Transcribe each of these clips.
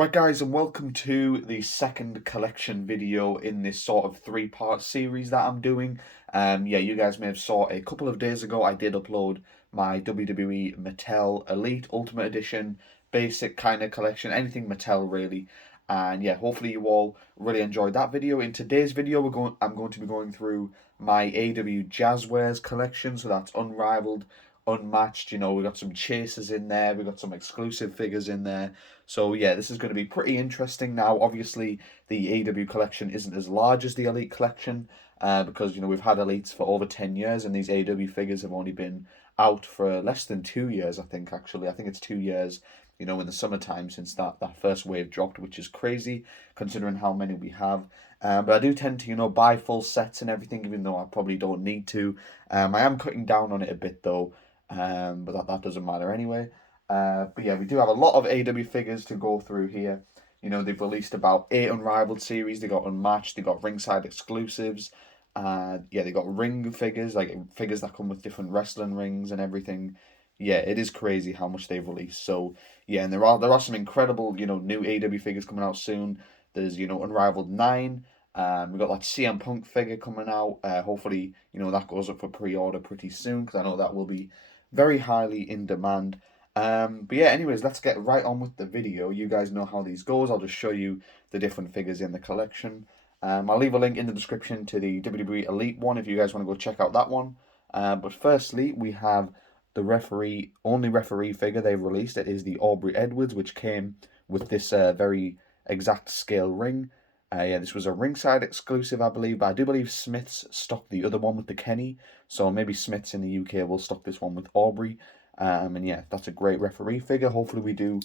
Right guys, and welcome to the second collection video in this sort of three-part series that I'm doing. Yeah, you guys may have saw a couple of days ago I did upload my WWE Mattel Elite Ultimate Edition basic kind of collection, anything Mattel really. And yeah, hopefully you all really enjoyed that video. In today's video, I'm going to be going through my AEW Jazzwares collection, so that's Unrivaled, Unmatched. We got some chasers in there, we got some exclusive figures in there. So yeah, this is going to be pretty interesting. Now, obviously, the AEW collection isn't as large as the Elite collection because we've had Elites for over 10 years, and these AEW figures have only been out for less than 2 years. I think it's 2 years. In the summertime since that first wave dropped, which is crazy considering how many we have. But I do tend to buy full sets and everything, even though I probably don't need to. I am cutting down on it a bit though, but that doesn't matter anyway. But yeah, we do have a lot of AW figures to go through here. They've released about 8 Unrivaled series. They got Unmatched. They got ringside exclusives. Yeah, they got ring figures, like figures that come with different wrestling rings and everything. Yeah, it is crazy how much they've released. So yeah, and there are some incredible new AW figures coming out soon. There's Unrivaled 9. We got that CM Punk figure coming out. Hopefully that goes up for pre-order pretty soon because I know that will be very highly in demand. But yeah, anyways, let's get right on with the video. You guys know how these goes. I'll just show you the different figures in the collection. I'll leave a link in the description to the WWE Elite one if you guys want to go check out that one. But firstly, we have the only referee figure they've released. It is the Aubry Edwards, which came with this very exact scale ring. Yeah, this was a ringside exclusive, I believe, but I do believe Smith's stocked the other one with the Kenny. So maybe Smith's in the UK will stock this one with Aubry. And yeah, that's a great referee figure. Hopefully we do,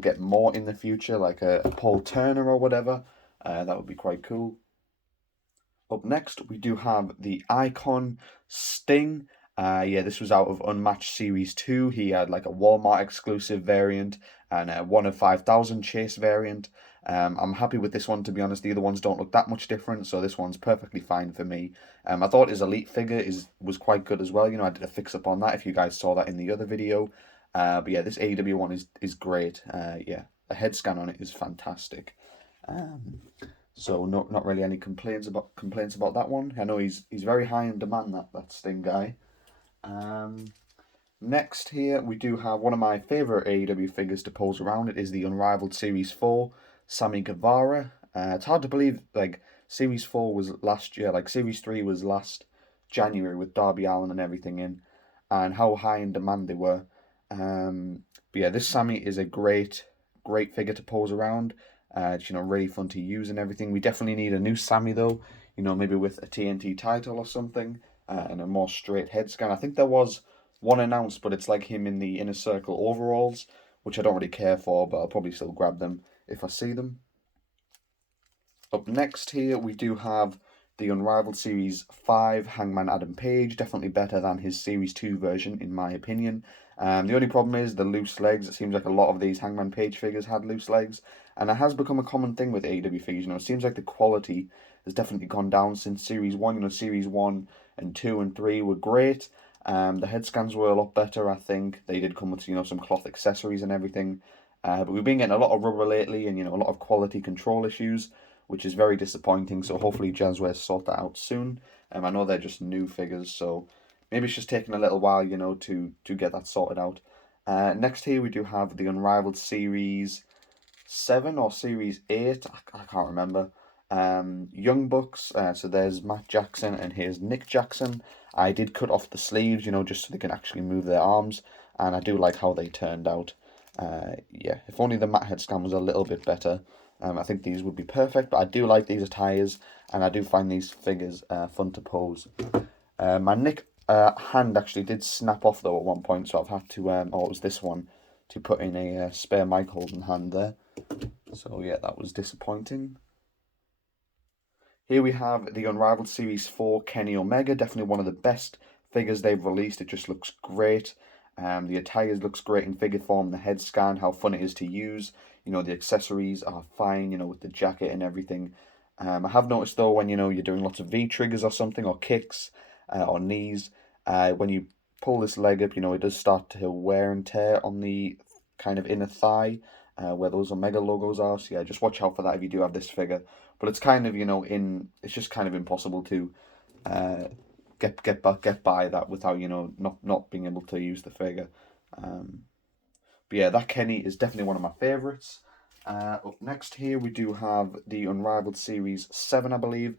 get more in the future, like a Paul Turner or whatever. That would be quite cool. Up next, we do have the Icon Sting. Yeah, this was out of Unmatched Series 2. He had like a Walmart exclusive variant and a 1 of 5,000 chase variant. I'm happy with this one, to be honest. The other ones don't look that much different, so this one's perfectly fine for me. I thought his Elite figure was quite good as well. I did a fix-up on that if you guys saw that in the other video. But yeah, this AEW one is great. Yeah, the head scan on it is fantastic. So not really any complaints about that one. I know he's very high in demand, that Sting guy. Next here we do have one of my favourite AEW figures to pose around. It is the Unrivaled Series 4, Sami Kavara. It's hard to believe like Series 4 was last year, like Series 3 was last January with Darby Allin and everything in, and how high in demand they were. But yeah, this Sami is a great figure to pose around. It's really fun to use and everything. We definitely need a new Sami though. Maybe with a TNT title or something, and a more straight head scan. I think there was one announced, but it's like him in the Inner Circle overalls, which I don't really care for, but I'll probably still grab them if I see them. Up next here, we do have the Unrivaled Series 5 Hangman Adam Page. Definitely better than his Series 2 version, in my opinion. The only problem is the loose legs. It seems like a lot of these Hangman Page figures had loose legs, and it has become a common thing with AEW figures. It seems like the quality has definitely gone down since Series 1. Series 1 and 2 and 3 were great. The head scans were a lot better, I think. They did come with, some cloth accessories and everything. But we've been getting a lot of rubber lately and, a lot of quality control issues, which is very disappointing. So hopefully Jazzwares sort that out soon. I know they're just new figures, so maybe it's just taking a little while, to get that sorted out. Next here we do have the Unrivaled Series 7 or Series 8. I can't remember. Young Bucks. So there's Matt Jackson and here's Nick Jackson. I did cut off the sleeves, just so they can actually move their arms, and I do like how they turned out. Yeah, if only the matte head scan was a little bit better. I think these would be perfect, but I do like these attires, and I do find these figures fun to pose. My Nick hand actually did snap off though at one point, so I've had to, it was this one, to put in a spare mic holding hand there. So yeah, that was disappointing. Here we have the Unrivaled Series 4 Kenny Omega, definitely one of the best figures they've released. It just looks great. The attires looks great in figure form, the head scan, how fun it is to use. The accessories are fine, with the jacket and everything. I have noticed though when, you're doing lots of V-triggers or something, or kicks, or knees, when you pull this leg up, it does start to wear and tear on the kind of inner thigh. where those Omega logos are. So yeah, just watch out for that if you do have this figure. But it's kind of, it's just kind of impossible to get by that without, not being able to use the figure. But yeah, that Kenny is definitely one of my favourites. Up next here we do have the Unrivaled Series 7, I believe.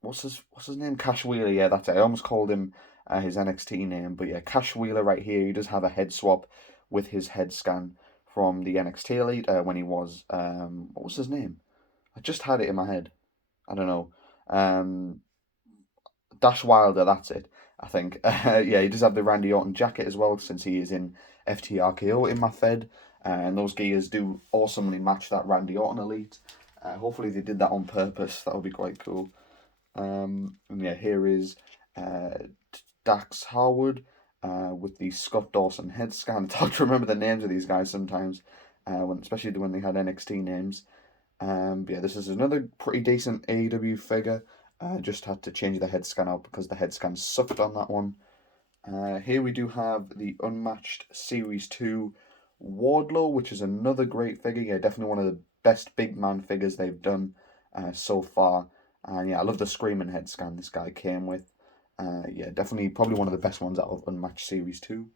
What's his name? Cash Wheeler, yeah, that's it. I almost called him his NXT name, but yeah, Cash Wheeler right here. He does have a head swap with his head scan from the NXT Elite when he was what was his name? I just had it in my head. I don't know. Dash Wilder, that's it. I think. Yeah, he does have the Randy Orton jacket as well, since he is in FTRKO in my Fed, and those gears do awesomely match that Randy Orton Elite. Hopefully they did that on purpose. That would be quite cool. And yeah, here is Dax Harwood with the Scott Dawson head scan. It's hard to remember the names of these guys sometimes, especially when they had NXT names. But yeah, this is another pretty decent AEW figure. Just had to change the head scan out because the head scan sucked on that one. Here we do have the Unmatched Series 2 Wardlow, which is another great figure. Yeah, definitely one of the best big man figures they've done so far. And yeah, I love the Screaming head scan this guy came with. Yeah, definitely probably one of the best ones out of Unmatched Series 2.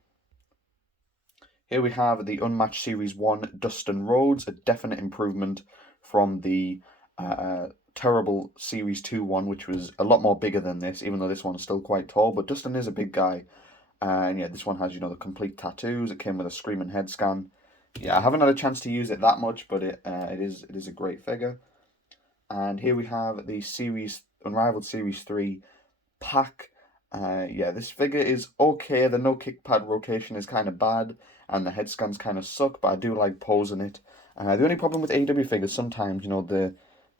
Here we have the Unmatched Series 1 Dustin Rhodes, a definite improvement from the terrible Series 2 one, which was a lot more bigger than this, even though this one is still quite tall. But Dustin is a big guy. And yeah, this one has, the complete tattoos. It came with a Screaming head scan. Yeah, I haven't had a chance to use it that much, but it is a great figure. And here we have the Unrivaled Series 3 Pack. Yeah, this figure is okay. The no kick pad rotation is kind of bad, and the head scans kind of suck, but I do like posing it. The only problem with AEW figures, sometimes, the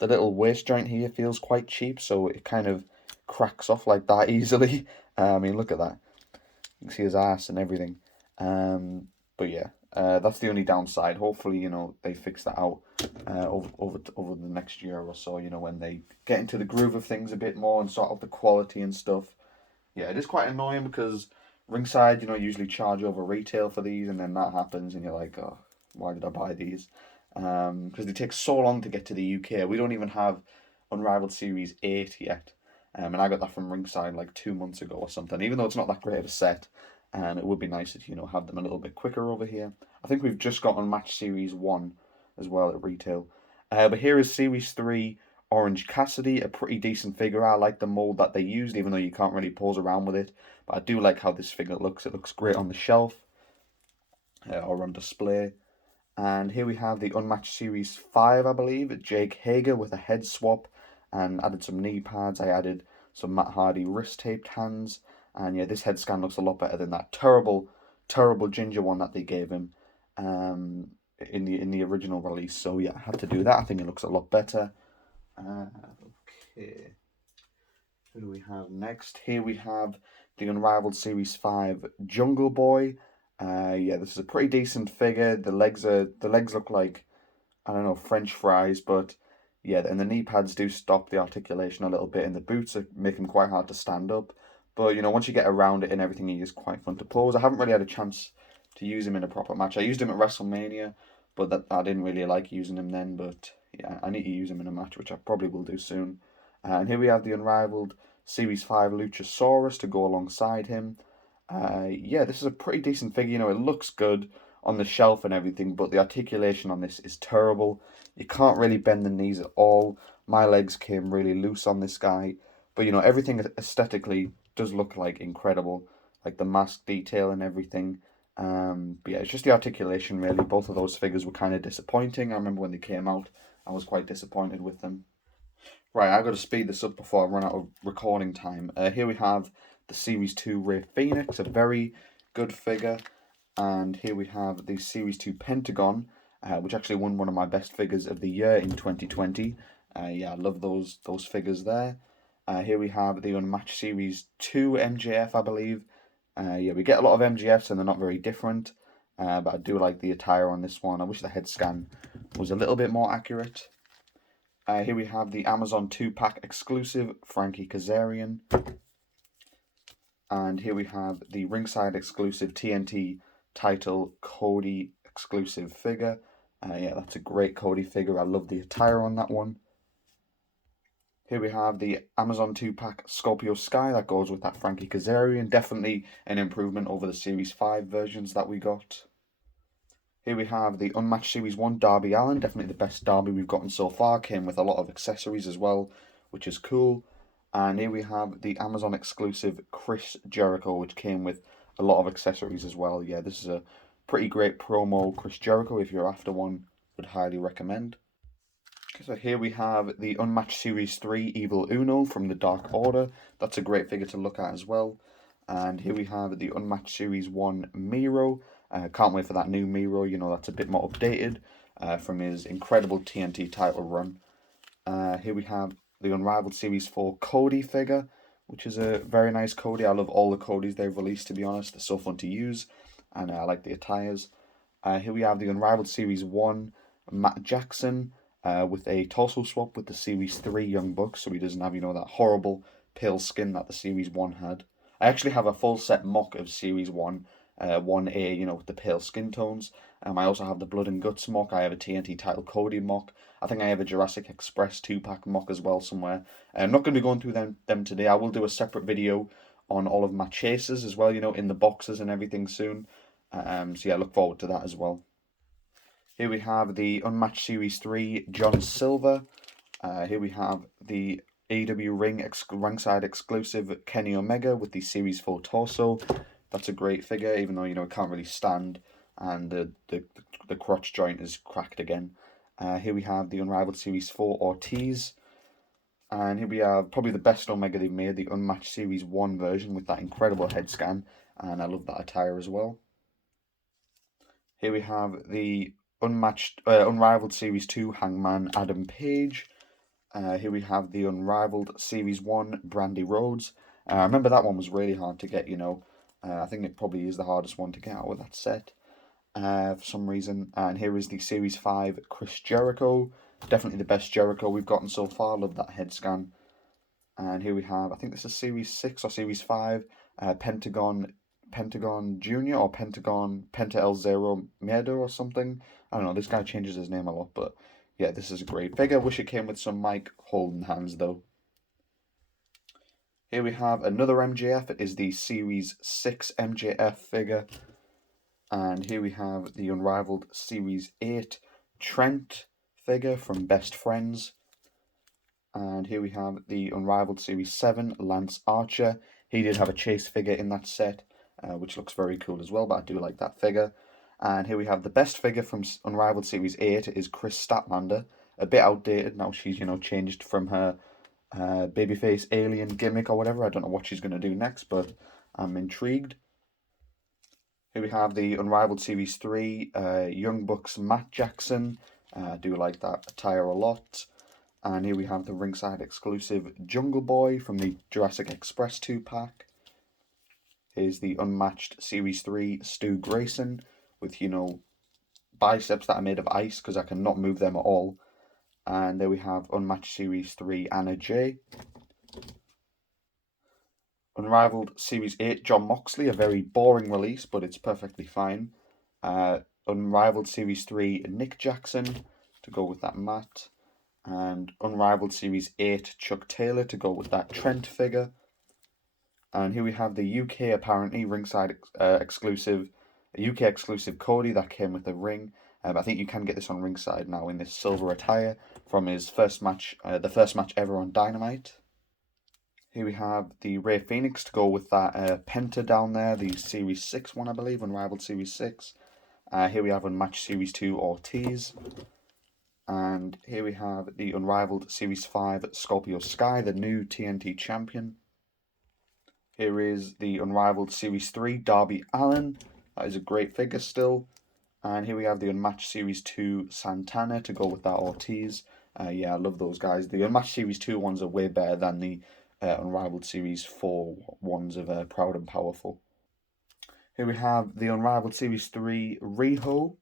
little waist joint here feels quite cheap, so it kind of cracks off like that easily. I mean, look at that. You can see his ass and everything. But yeah, that's the only downside. Hopefully, they fix that out over the next year or so, when they get into the groove of things a bit more and sort out the quality and stuff. Yeah, it is quite annoying because Ringside, usually charge over retail for these, and then that happens, and you're like, oh, why did I buy these? Because they take so long to get to the UK. We don't even have Unrivaled Series 8 yet. And I got that from Ringside like 2 months ago or something, even though it's not that great of a set. And it would be nice to, have them a little bit quicker over here. I think we've just got Unmatched Series 1 as well at retail. But here is Series 3 Orange Cassidy, a pretty decent figure. I like the mold that they used, even though you can't really pose around with it. But I do like how this figure looks. It looks great on the shelf or on display. And here we have the Unmatched Series 5, I believe. Jake Hager with a head swap and added some knee pads. I added some Matt Hardy wrist taped hands. And yeah, this head scan looks a lot better than that terrible ginger one that they gave him in the original release. So yeah, I had to do that. I think it looks a lot better. Okay. Who do we have next? Here we have the Unrivaled Series 5 Jungle Boy. Yeah, this is a pretty decent figure. The legs look like, I don't know, French fries, but yeah, and the knee pads do stop the articulation a little bit, and the boots make him quite hard to stand up. But once you get around it and everything, he is quite fun to pose. I haven't really had a chance to use him in a proper match. I used him at WrestleMania, but I didn't really like using him then. But yeah, I need to use him in a match, which I probably will do soon. And here we have the Unrivaled Series 5 Luchasaurus to go alongside him. Yeah, this is a pretty decent figure. It looks good on the shelf and everything, but the articulation on this is terrible. You can't really bend the knees at all. My legs came really loose on this guy. But, everything aesthetically does look like incredible. Like the mask detail and everything. But yeah, it's just the articulation really. Both of those figures were kind of disappointing. I remember when they came out, I was quite disappointed with them. Right, I've got to speed this up before I run out of recording time. Here we have the Series 2 Rey Fenix, a very good figure. And here we have the Series 2 Pentagon, which actually won one of my best figures of the year in 2020. Yeah, I love those figures there. Here we have the Unmatched Series 2 MJF, I believe. Yeah, we get a lot of MJFs and they're not very different. But I do like the attire on this one. I wish the head scan was a little bit more accurate. Here we have the Amazon 2-pack exclusive Frankie Kazarian. And here we have the ringside exclusive TNT title Kodi exclusive figure. Yeah, that's a great Kodi figure. I love the attire on that one. Here we have the Amazon 2-pack Scorpio Sky that goes with that Frankie Kazarian. Definitely an improvement over the Series 5 versions that we got. Here we have the Unmatched Series 1 Darby Allin. Definitely the best Darby we've gotten so far. Came with a lot of accessories as well, which is cool. And here we have the Amazon exclusive Chris Jericho, which came with a lot of accessories as well. Yeah, this is a pretty great promo Chris Jericho. If you're after one, would highly recommend. Okay, so here we have the Unmatched Series 3 Evil Uno from the Dark Order. That's a great figure to look at as well. And here we have the Unmatched Series 1 Miro. Can't wait for that new Miro. You know, that's a bit more updated from his incredible TNT title run. Here we have the Unrivaled Series 4 Kodi figure, which is a very nice Kodi. I love all the Kodis they've released, to be honest. They're so fun to use, and I like the attires. Here we have the Unrivaled Series 1 Matt Jackson with a torso swap with the Series 3 Young Bucks, so he doesn't have, you know, that horrible pale skin that the Series 1 had. I actually have a full set mock of Series 1, 1A, you know, with the pale skin tones. I also have the Blood and Guts mock. I have a TNT title Kodi mock. I think I have a Jurassic Express 2-pack mock as well somewhere. I'm not going to be going through them today. I will do a separate video on all of my chases as well, you know, in the boxes and everything soon. So yeah, look forward to that as well. Here we have the Unmatched Series 3 John Silver. Here we have the AEW ringside exclusive Kenny Omega with the Series 4 torso. That's a great figure, even though, you know, it can't really stand, and the crotch joint is cracked again. Here we have the Unrivaled Series 4 Ortiz. And here we have probably the best Omega they've made, the Unmatched Series 1 version with that incredible head scan. And I love that attire as well. Here we have the Unrivaled Series 2 Hangman Adam Page. Here we have the Unrivaled Series 1 Brandy Rhodes. I remember that one was really hard to get, you know. I think it probably is the hardest one to get out of that set for some reason. And here is the Series 5 Chris Jericho. Definitely the best Jericho we've gotten so far. Love that head scan. And here we have, I think this is Series 6 or Series 5, Pentagon Junior or Penta L0 Miedo or something. I don't know, this guy changes his name a lot, but yeah, this is a great figure. Wish it came with some Mike holding hands though. Here we have another MJF. It is the Series 6 MJF figure. And here we have the Unrivaled Series 8 Trent figure from Best Friends. And here we have the Unrivaled Series 7 Lance Archer. He did have a chase figure in that set, which looks very cool as well, but I do like that figure. And here we have the best figure from Unrivaled Series 8 is Kris Statlander. A bit outdated now. She's, you know, changed from her babyface alien gimmick or whatever. I don't know what she's going to do next, but I'm intrigued. Here we have the Unrivaled Series 3 Young Bucks Matt Jackson. I do like that attire a lot. And here we have the ringside exclusive Jungle Boy from the Jurassic Express 2-pack. Here's the Unmatched Series 3 Stu Grayson with, you know, biceps that are made of ice because I cannot move them at all. And there we have Unmatched Series 3 Anna Jay. Unrivaled Series 8 John Moxley, a very boring release, but it's perfectly fine. Unrivaled Series 3 Nick Jackson to go with that Matt. And Unrivaled Series 8 Chuck Taylor to go with that Trent figure. And here we have the UK apparently ringside exclusive Kodi that came with a ring. I think you can get this on ringside now in this silver attire from his first match, the first match ever on Dynamite. Here we have the Rey Fenix to go with that Penta down there, the Series 6 one I believe, Unrivaled Series 6. Here we have Unmatched Series 2 Ortiz. And here we have the Unrivaled Series 5 Scorpio Sky, the new TNT champion. Here is the Unrivaled Series 3 Darby Allin. That is a great figure still. And here we have the Unmatched Series 2 Santana to go with that Ortiz. Yeah, I love those guys. The Unmatched Series 2 ones are way better than the Unrivaled Series 4 ones of Proud and Powerful. Here we have the Unrivaled Series 3 Riho.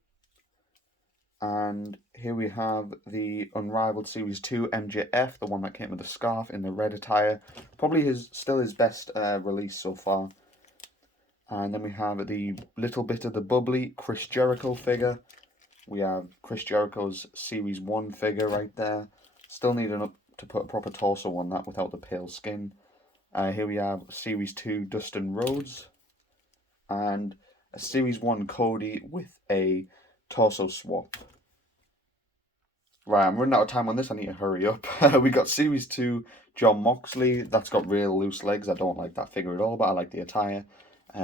And here we have the Unrivaled Series 2 MJF, the one that came with the scarf in the red attire. Probably still his best release so far. And then we have the little bit of the bubbly Chris Jericho figure. We have Chris Jericho's Series 1 figure right there. Still need to put a proper torso on that without the pale skin. Here we have Series 2 Dustin Rhodes. And a Series 1 Kodi with a torso swap. Right, I'm running out of time on this. I need to hurry up. We got Series 2 John Moxley. That's got real loose legs. I don't like that figure at all, but I like the attire.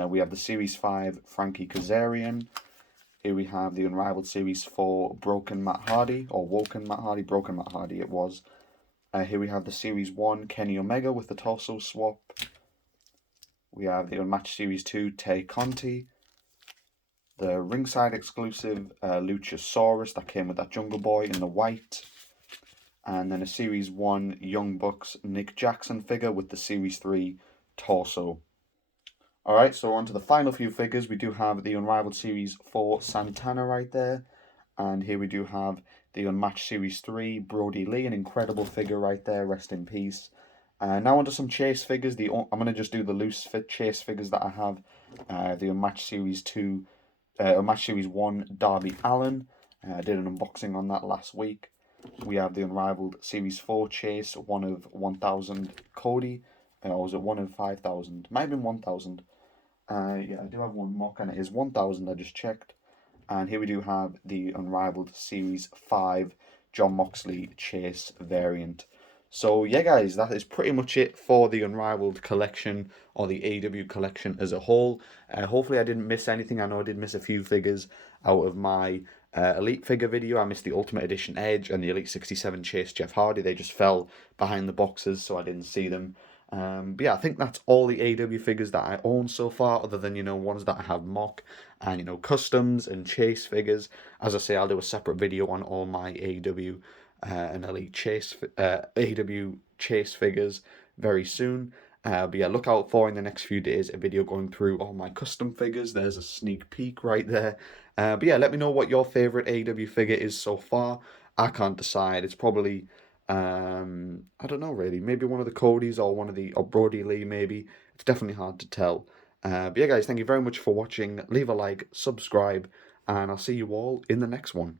We have the Series 5 Frankie Kazarian. Here we have the Unrivaled Series 4 Broken Matt Hardy, or Woken Matt Hardy, Broken Matt Hardy it was. Here we have the Series 1 Kenny Omega with the torso swap. We have the Unmatched Series 2 Tay Conti. The ringside exclusive Lucha Saurus that came with that Jungle Boy in the white. And then a Series 1 Young Bucks Nick Jackson figure with the Series 3 torso. Alright, so on to the final few figures. We do have the Unrivaled Series 4 Santana right there. And here we do have the Unmatched Series 3 Brody Lee, an incredible figure right there, rest in peace. Now onto some chase figures. I'm going to just do the loose fit chase figures that I have. The Unmatched Series 2, Unmatched Series 1 Darby Allin. I did an unboxing on that last week. We have the Unrivaled Series 4 Chase, 1 of 1,000 Kodi. Or was it 1 of 5,000? Might have been 1,000. Yeah, I do have one mock and it is 1,000, I just checked. And here we do have the Unrivaled Series 5 John Moxley Chase variant. So yeah guys, that is pretty much it for the Unrivaled collection, or the AEW collection as a whole. Hopefully I didn't miss anything. I know I did miss a few figures out of my Elite figure video. I missed the Ultimate Edition Edge and the Elite 67 Chase Jeff Hardy. They just fell behind the boxes, so I didn't see them. But yeah, I think that's all the AEW figures that I own so far, other than, ones that I have mock and, customs and chase figures. As I say, I'll do a separate video on all my AEW and Elite Chase, AEW Chase figures very soon. But yeah, look out for in the next few days a video going through all my custom figures. There's a sneak peek right there. But yeah, let me know what your favourite AEW figure is so far. I can't decide. It's probably... I don't know really. Maybe one of the Kodis or Brody Lee maybe. It's definitely hard to tell. But yeah guys, thank you very much for watching. Leave a like, subscribe, and I'll see you all in the next one.